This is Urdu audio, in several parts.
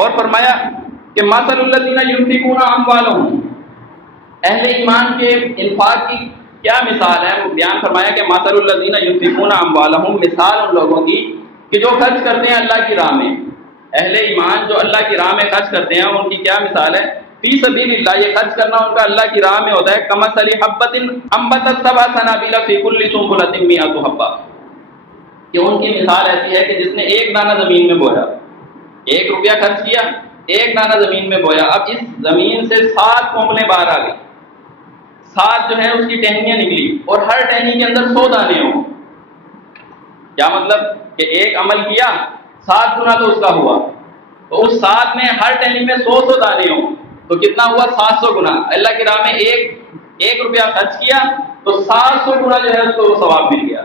اور فرمایا کہ مثل الذین ينفقون اموالهم، اہل ایمان کے انفاق کی کیا مثال ہے؟ وہ بیان فرمایا کہ مثل الذین ينفقون اموالهم، مثال ان لوگوں کی کہ جو خرچ کرتے ہیں اللہ کی راہ میں، اہل ایمان جو اللہ کی راہ میں خرچ کرتے ہیں ان کی کیا مثال ہے؟ فی سبیل اللہ، یہ خرچ کرنا ان کا اللہ کی راہ میں ہوتا ہے کمثل حبۃ انبتت سبع سنابل فی کل سنبلۃ مئۃ حبۃ، کہ ان کی مثال ایسی ہے کہ جس نے ایک دانہ زمین میں بویا، 1 روپیہ خرچ کیا، ایک دانہ زمین میں بویا، اب اس زمین سے 7 کونپلیں باہر آ گئی، 7 جو ہے اس کی ٹہنیاں نکلی، اور ہر ٹہنی کے اندر 100 دانے ہوں۔ کیا مطلب کہ ایک عمل کیا 7 گنا تو اس کا ہوا، تو اس 7 میں ہر ٹہنی میں 100 دانے ہوں تو کتنا ہوا؟ 700 گنا۔ اللہ کی راہ میں ایک روپیہ خرچ کیا تو 700 گنا جو ہے اس کو ثواب مل گیا،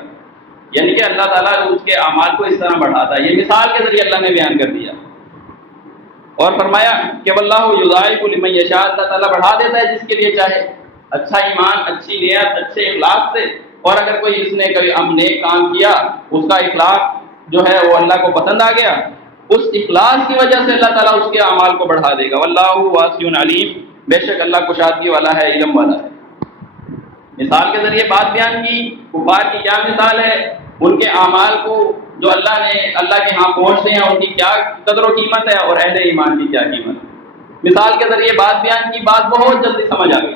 یعنی کہ اللہ تعالیٰ اس کے اعمال کو اس طرح بڑھاتا ہے۔ یہ مثال کے ذریعے اللہ نے بیان کر دیا، اور فرمایا کہ واللہ یضاعف لمن یشاء، اللہ تعالیٰ بڑھا دیتا ہے جس کے لیے چاہے، اچھا ایمان، اچھی نیت، اچھے اخلاق سے، اور اگر کوئی اس نے کبھی نیک کام کیا، اس کا اخلاق جو ہے وہ اللہ کو پسند آ گیا، اس اخلاص کی وجہ سے اللہ تعالیٰ اس کے اعمال کو بڑھا دے گا۔ واللہ واسع علیم، بے شک اللہ کشادگی والا ہے، علم والا ہے۔ مثال کے ذریعے بات بیان کی، کفار کی کیا مثال ہے، ان کے اعمال کو جو اللہ کے ہاں پہنچتے ہیں ان کی کیا قدر و قیمت ہے، اور اہل ایمان کی کیا قیمت ہے۔ مثال کے ذریعے بات بیان کی، بات بہت جلدی سمجھ آ گئی۔